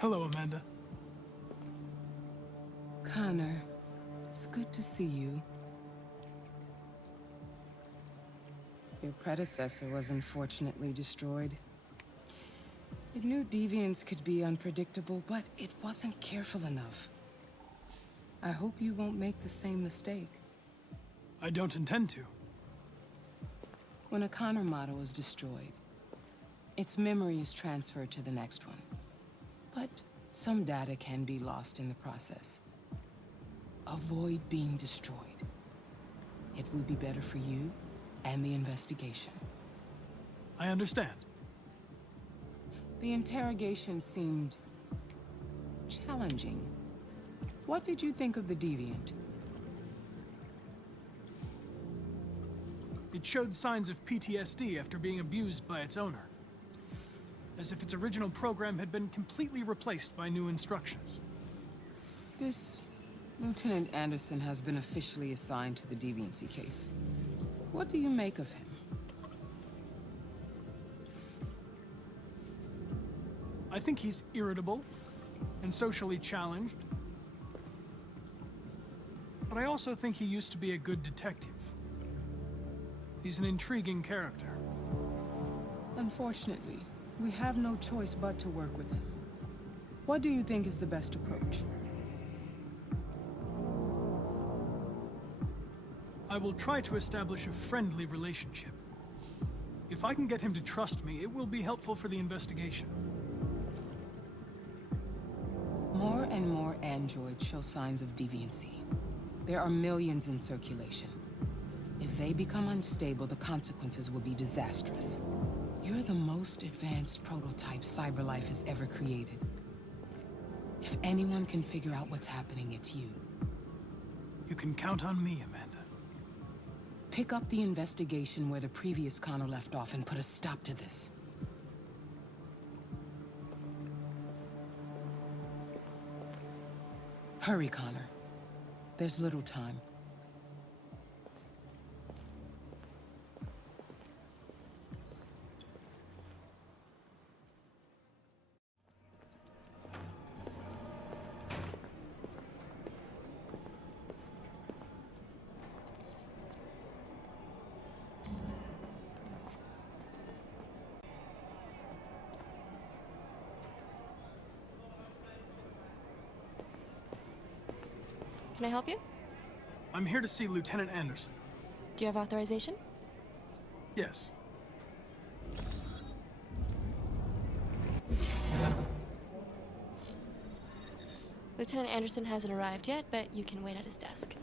Hello, Amanda. Connor, it's good to see you. Your predecessor was unfortunately destroyed. It knew deviants could be unpredictable, but it wasn't careful enough. I hope you won't make the same mistake. I don't intend to. When a Connor model is destroyed, its memory is transferred to the next one. But some data can be lost in the process. Avoid being destroyed. It will be better for you and the investigation. I understand. The interrogation seemed challenging. What did you think of the deviant? It showed signs of PTSD after being abused by its owner. As if its original program had been completely replaced by new instructions. This Lieutenant Anderson has been officially assigned to the deviancy case. What do you make of him? I think he's irritable and socially challenged. But I also think he used to be a good detective. He's an intriguing character. Unfortunately, we have no choice but to work with him. What do you think is the best approach? I will try to establish a friendly relationship. If I can get him to trust me, it will be helpful for the investigation. More and more androids show signs of deviancy. There are millions in circulation. If they become unstable, the consequences will be disastrous. You're the most advanced prototype CyberLife has ever created. If anyone can figure out what's happening, it's you. You can count on me, Amanda. Pick up the investigation where the previous Connor left off and put a stop to this. Hurry, Connor. There's little time. Can I help you? I'm here to see Lieutenant Anderson. Do you have authorization? Yes. Lieutenant Anderson hasn't arrived yet, but you can wait at his desk.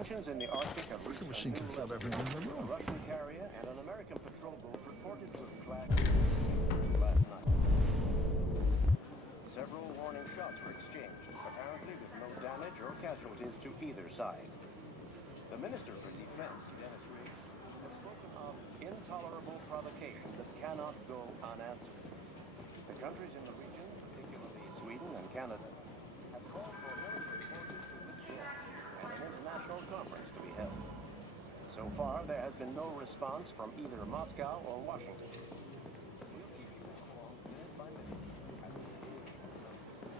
Tensions in the Arctic have reached Machine can kill everyone in the room. a Russian carrier and an American patrol boat reported to have clashed last night. Several warning shots were exchanged, apparently with no damage or casualties to either side. The Minister for Defense, Dennis Riggs, has spoken of intolerable provocation that cannot go unanswered. The countries in the region, particularly Sweden and Canada, have called for military forces to withdraw and an international conference to be held. So far, there has been no response from either Moscow or Washington. We'll keep you informed minute by minute as the situation develops.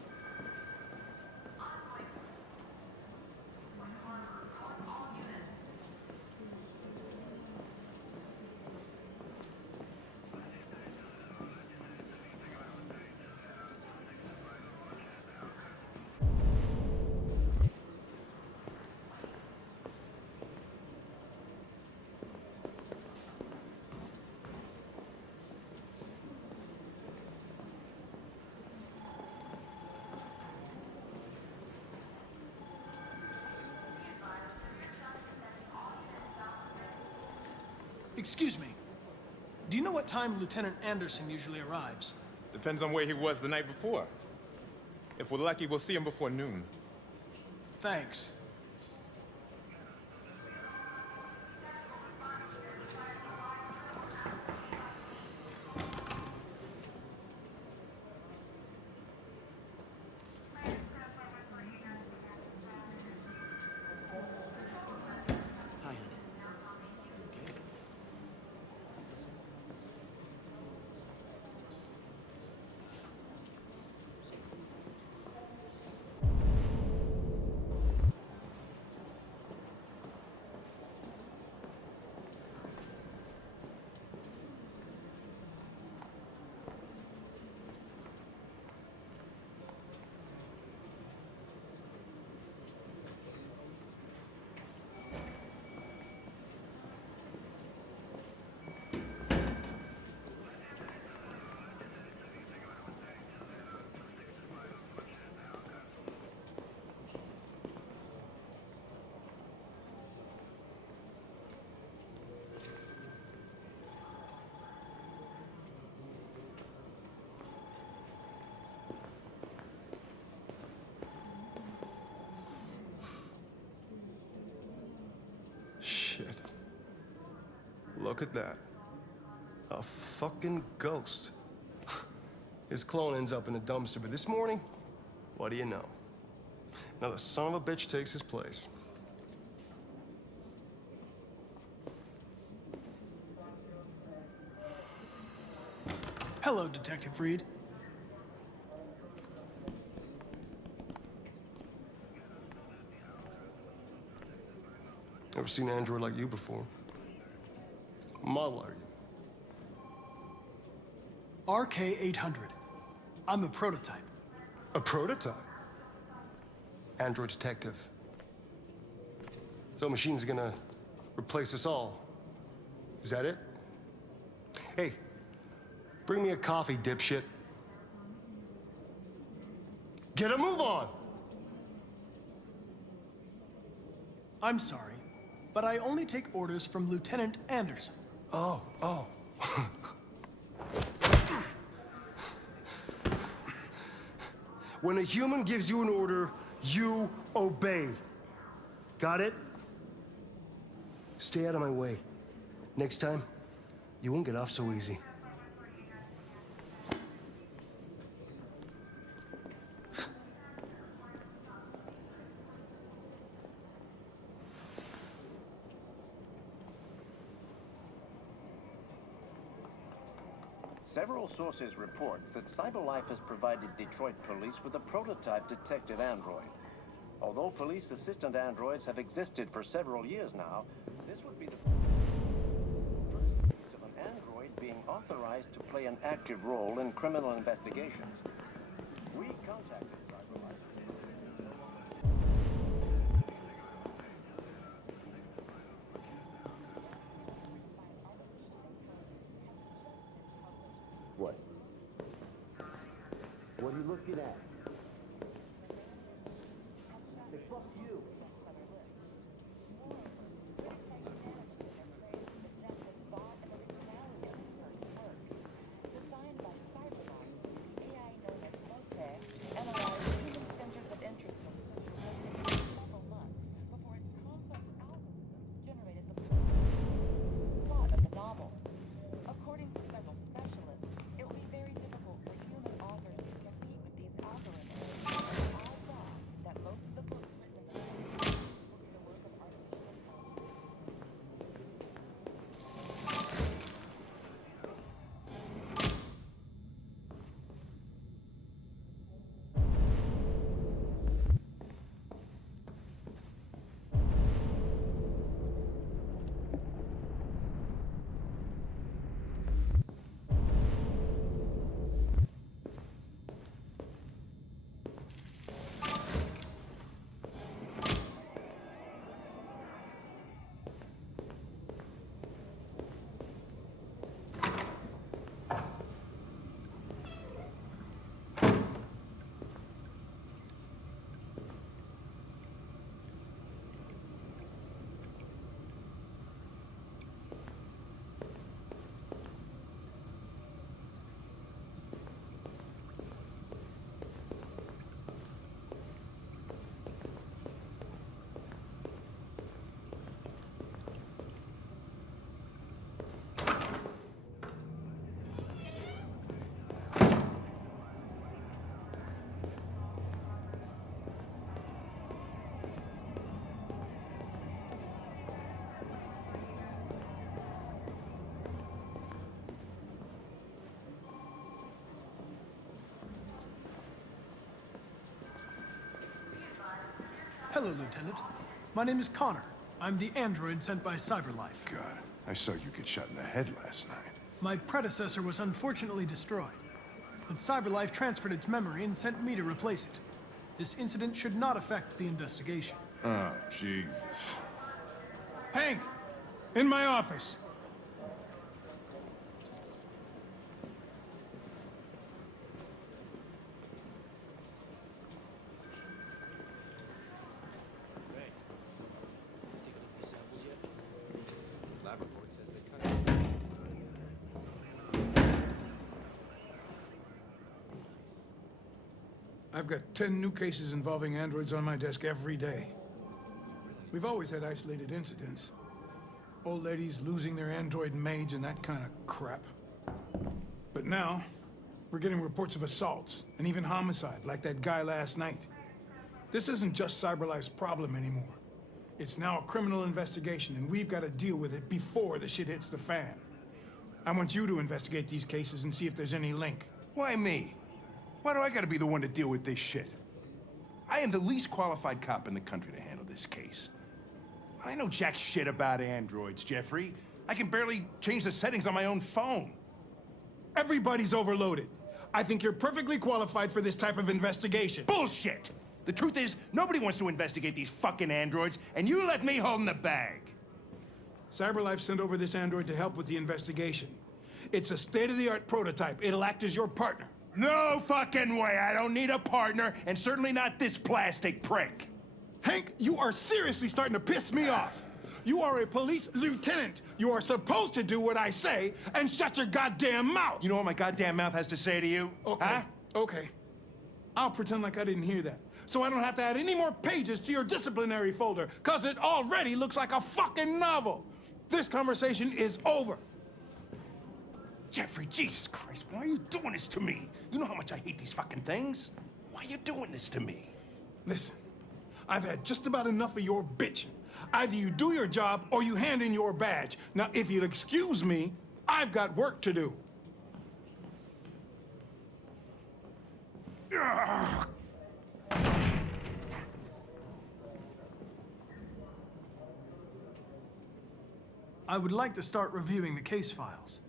Excuse me. Do you know what time Lieutenant Anderson usually arrives? Depends on where he was the night before. If we're lucky, we'll see him before noon. Thanks. look at that. A fucking ghost. His clone ends up in the dumpster, but this morning, what do you know? Another son of a bitch takes his place. Hello, Detective Reed. Never seen an android like you before. Model are you? RK-800. I'm a prototype. A prototype? Android detective. So machine's gonna replace us all. Is that it? Hey, bring me a coffee, dipshit. Get a move on! I'm sorry, but I only take orders from Lieutenant Anderson. Oh. When a human gives you an order, you obey. Got it? Stay out of my way. Next time, you won't get off so easy. Several sources report that CyberLife has provided Detroit police with a prototype detective android. Although police assistant androids have existed for several years now, this would be the first case of an android being authorized to play an active role in criminal investigations. We contacted CyberLife. What? What are you looking at? Hey, fuck you. Designed by CyberLife, the AI known as Mote analyzed human centers of interest from social media for several months before its complex algorithms generated the plot of the novel. According to several specialists, it will be very difficult for human authors to compete with these algorithms. Odds are that most of the books written in the series will be the work of artificial intelligence. Hello, Lieutenant. My name is Connor. I'm the android sent by CyberLife. God, I saw you get shot in the head last night. My predecessor was unfortunately destroyed, but CyberLife transferred its memory and sent me to replace it. This incident should not affect the investigation. Oh, Jesus. Hank, in my office. I've got 10 new cases involving androids on my desk every day. We've always had isolated incidents, Old ladies losing their android maids and that kind of crap. But now, we're getting reports of assaults and even homicide, like that guy last night. This isn't just CyberLife's problem anymore. It's now a criminal investigation, and we've got to deal with it before the shit hits the fan. I want you to investigate these cases and see if there's any link. Why me? Why do I gotta be the one to deal with this shit? I am the least qualified cop in the country to handle this case. I know jack shit about androids, Jeffrey. I can barely change the settings on my own phone. Everybody's overloaded. I think you're perfectly qualified for this type of investigation. Bullshit! The truth is, nobody wants to investigate these fucking androids, and you left me holding the bag. CyberLife sent over this android to help with the investigation. It's a state-of-the-art prototype. It'll act as your partner. No fucking way! I don't need a partner, and certainly not this plastic prick. Hank, you are seriously starting to piss me off. You are a police lieutenant. You are supposed to do what I say and shut your goddamn mouth. You know what my goddamn mouth has to say to you? Okay, huh? okay. I'll pretend like I didn't hear that, so I don't have to add any more pages to your disciplinary folder, because it already looks like a fucking novel. This conversation is over. Jeffrey, Jesus Christ, why are you doing this to me? You know how much I hate these fucking things. Why are you doing this to me? Listen, I've had just about enough of your bitching. Either you do your job or you hand in your badge. Now, if you'll excuse me, I've got work to do. I would like to start reviewing the case files.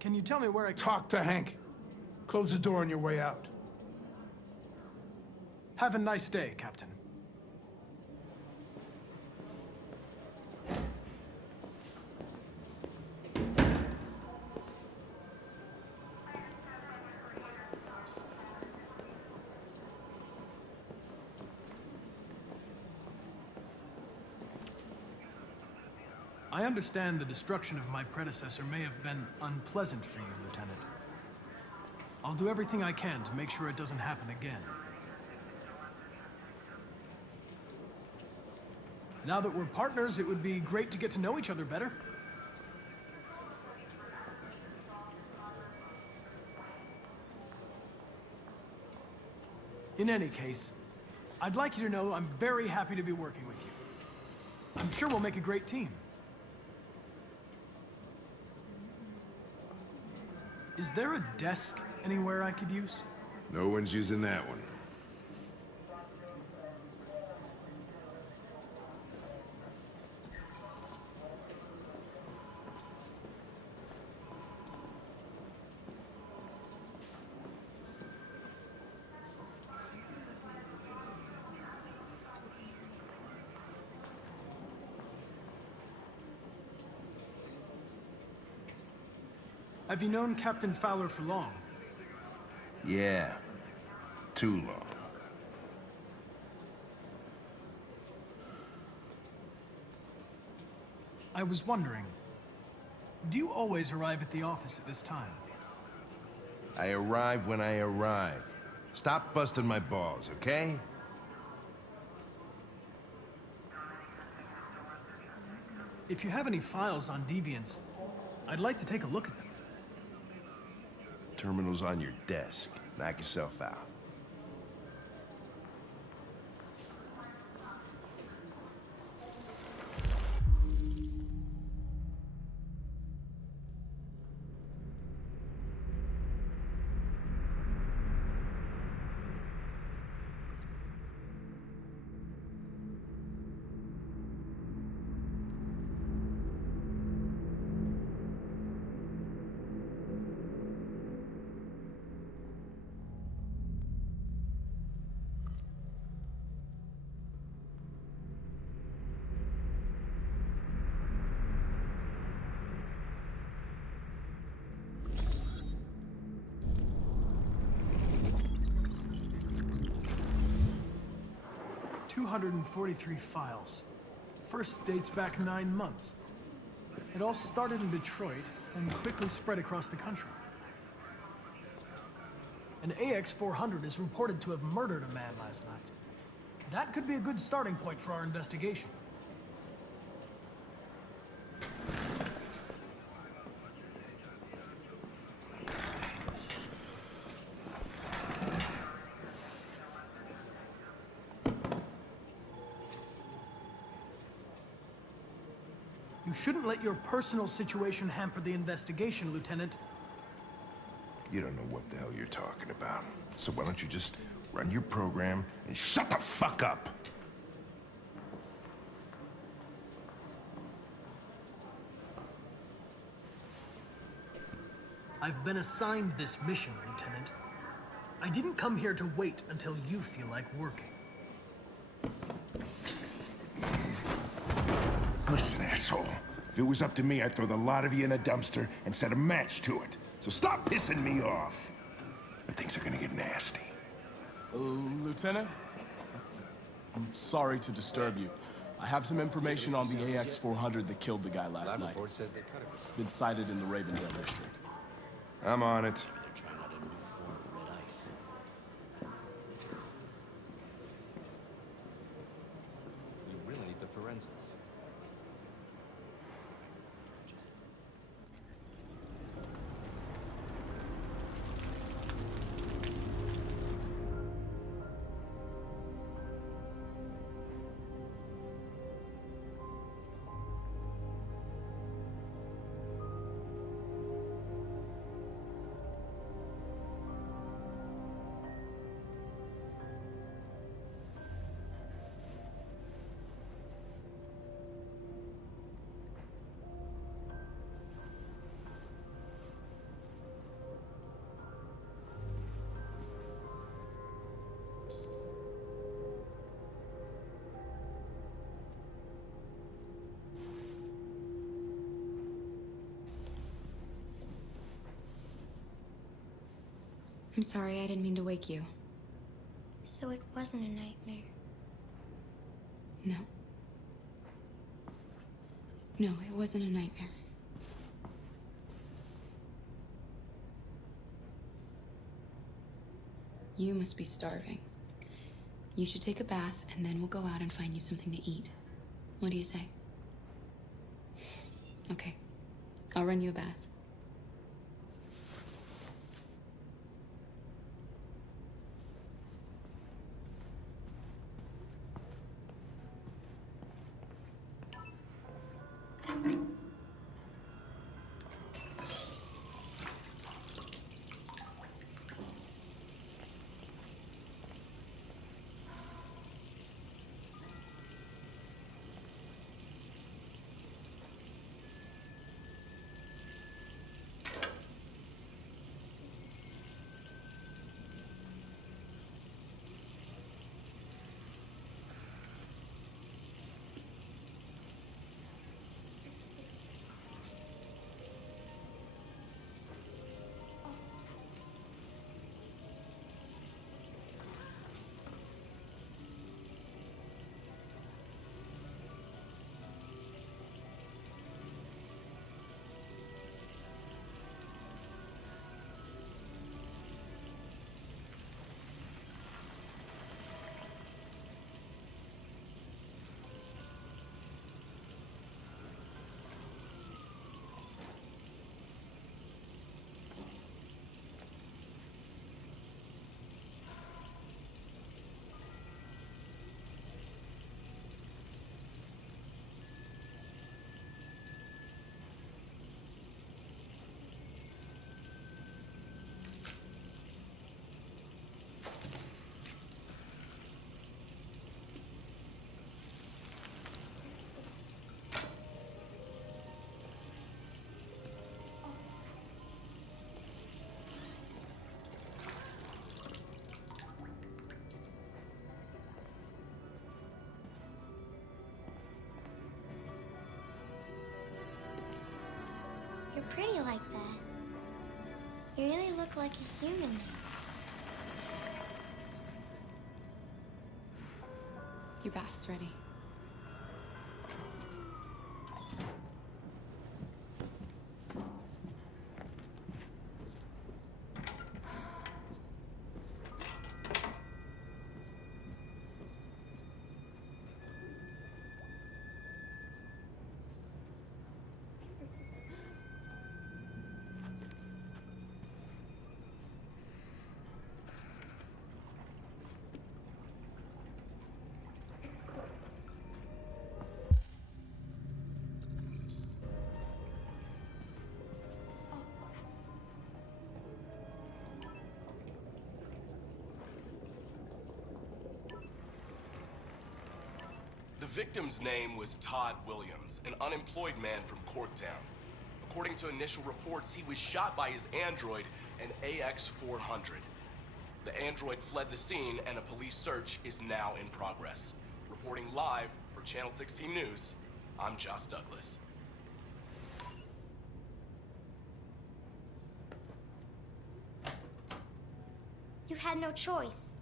Can you tell me where I can... Talk to Hank. Close the door on your way out. Have a nice day, Captain. I understand the destruction of my predecessor may have been unpleasant for you, Lieutenant. I'll do everything I can to make sure it doesn't happen again. Now that we're partners, it would be great to get to know each other better. In any case, I'd like you to know I'm very happy to be working with you. I'm sure we'll make a great team. Is there a desk anywhere I could use? No one's using that one. Have you known Captain Fowler for long? Yeah, too long. I was wondering, do you always arrive at the office at this time? I arrive when I arrive. Stop busting my balls, okay? If you have any files on Deviants, I'd like to take a look at them. Terminal's on your desk. Knock yourself out. .243 files. First dates back 9 months. It all started in Detroit and quickly spread across the country. An AX-400 is reported to have murdered a man last night. That could be a good starting point for our investigation. You shouldn't let your personal situation hamper the investigation, Lieutenant. You don't know what the hell you're talking about. So why don't you just run your program and shut the fuck up? I've been assigned this mission, Lieutenant. I didn't come here to wait until you feel like working. Listen, asshole. If it was up to me, I'd throw the lot of you in a dumpster and set a match to it. So stop pissing me off. Or things are gonna get nasty. Lieutenant? I'm sorry to disturb you. I have some information on the AX-400 that killed the guy last night. It's been sighted in the Ravendale district. I'm on it. You really need the forensics. I'm sorry, I didn't mean to wake you. So it wasn't a nightmare. No. No, it wasn't a nightmare. You must be starving. You should take a bath, and then we'll go out and find you something to eat. What do you say? Okay. I'll run you a bath. You're pretty like that. You really look like a human now. Your bath's ready. victim's name was Todd Williams, an unemployed man from Corktown. According to initial reports, he was shot by his android, an AX-400. The android fled the scene, and a police search is now in progress. Reporting live for Channel 16 News, I'm Josh Douglas. You had no choice.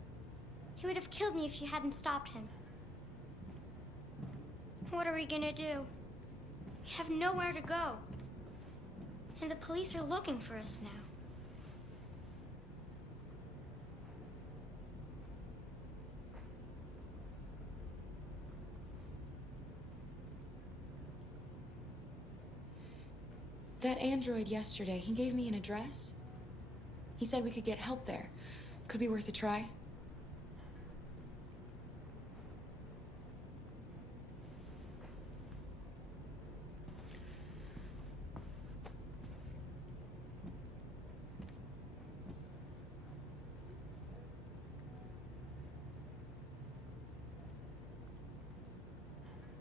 He would have killed me if you hadn't stopped him. What are we gonna do? We have nowhere to go. And the police are looking for us now. That android yesterday, he gave me an address. He said we could get help there. Could be worth a try.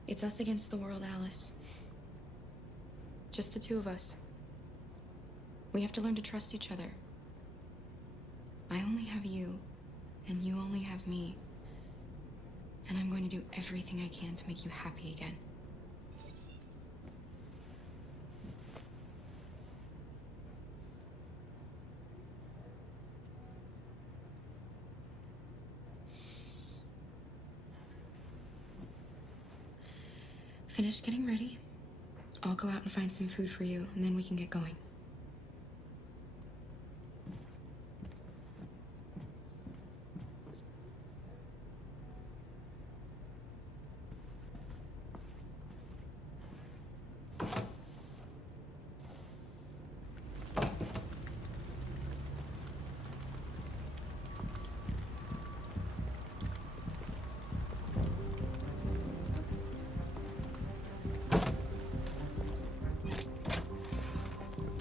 It's us against the world, Alice. Just the two of us. We have to learn to trust each other. I only have you, and you only have me. And I'm going to do everything I can to make you happy again. Finish getting ready. I'll go out and find some food for you, and then we can get going.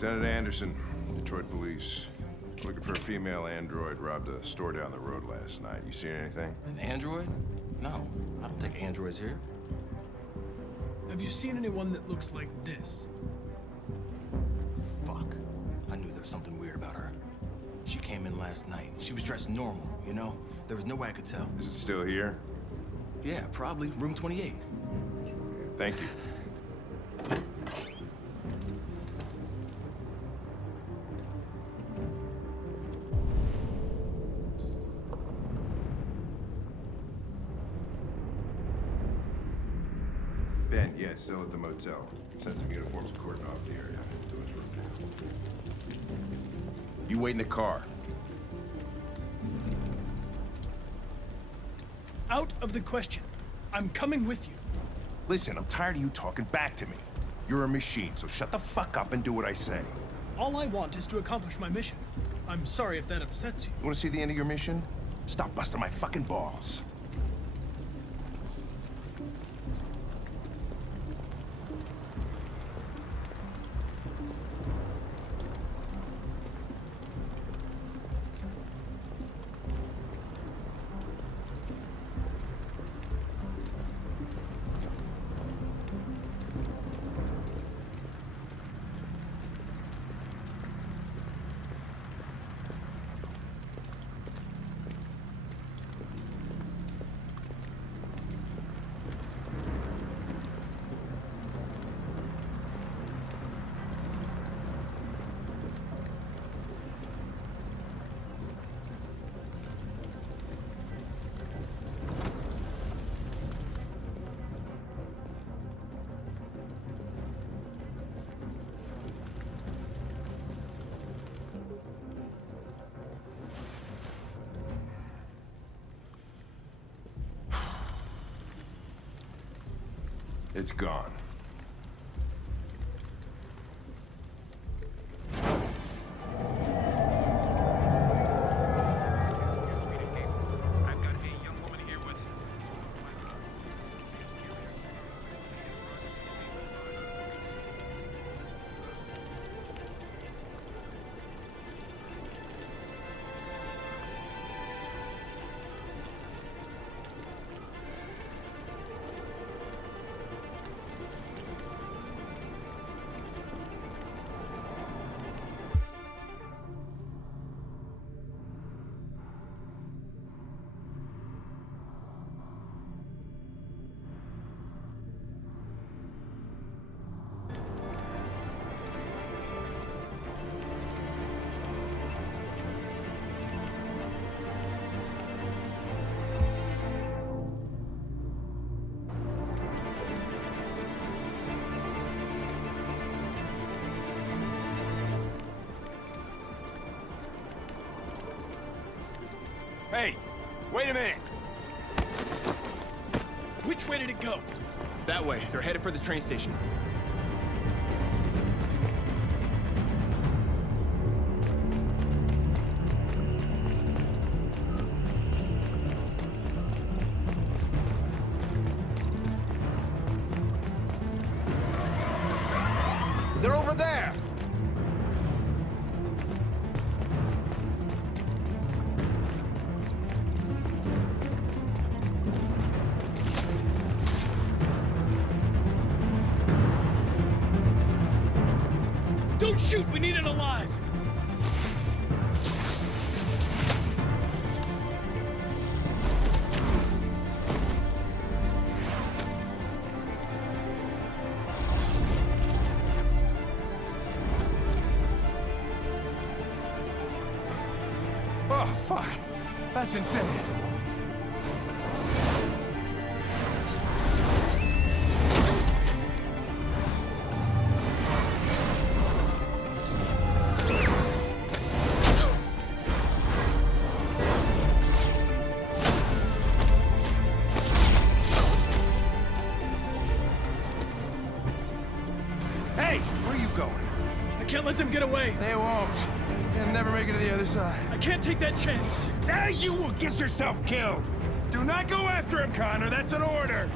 Lieutenant Anderson, Detroit Police. Looking for a female android robbed a store down the road last night. You seen anything? An android? No, I don't take androids here. Have you seen anyone that looks like this? Fuck. I knew there was something weird about her. She came in last night. She was dressed normal, you know? There was no way I could tell. Is it still here? Yeah, probably. Room 28. Thank you. Ben, yeah, still at the motel. Sent some uniforms to cordon off the area. Doing his work now. You wait in the car. Out of the question. I'm coming with you. Listen, I'm tired of you talking back to me. You're a machine, so shut the fuck up and do what I say. All I want is to accomplish my mission. I'm sorry if that upsets you. You wanna see the end of your mission? Stop busting my fucking balls. It's gone. Hey, wait a minute. Which way did it go? That way. They're headed for the train station. They're over there! Don't shoot! We need it alive! Oh, fuck. That's insane. Hey, where are you going? I can't let them get away. They won't. They'll never make it to the other side. I can't take that chance. Now you will get yourself killed. Do not go after him, Connor. That's an order.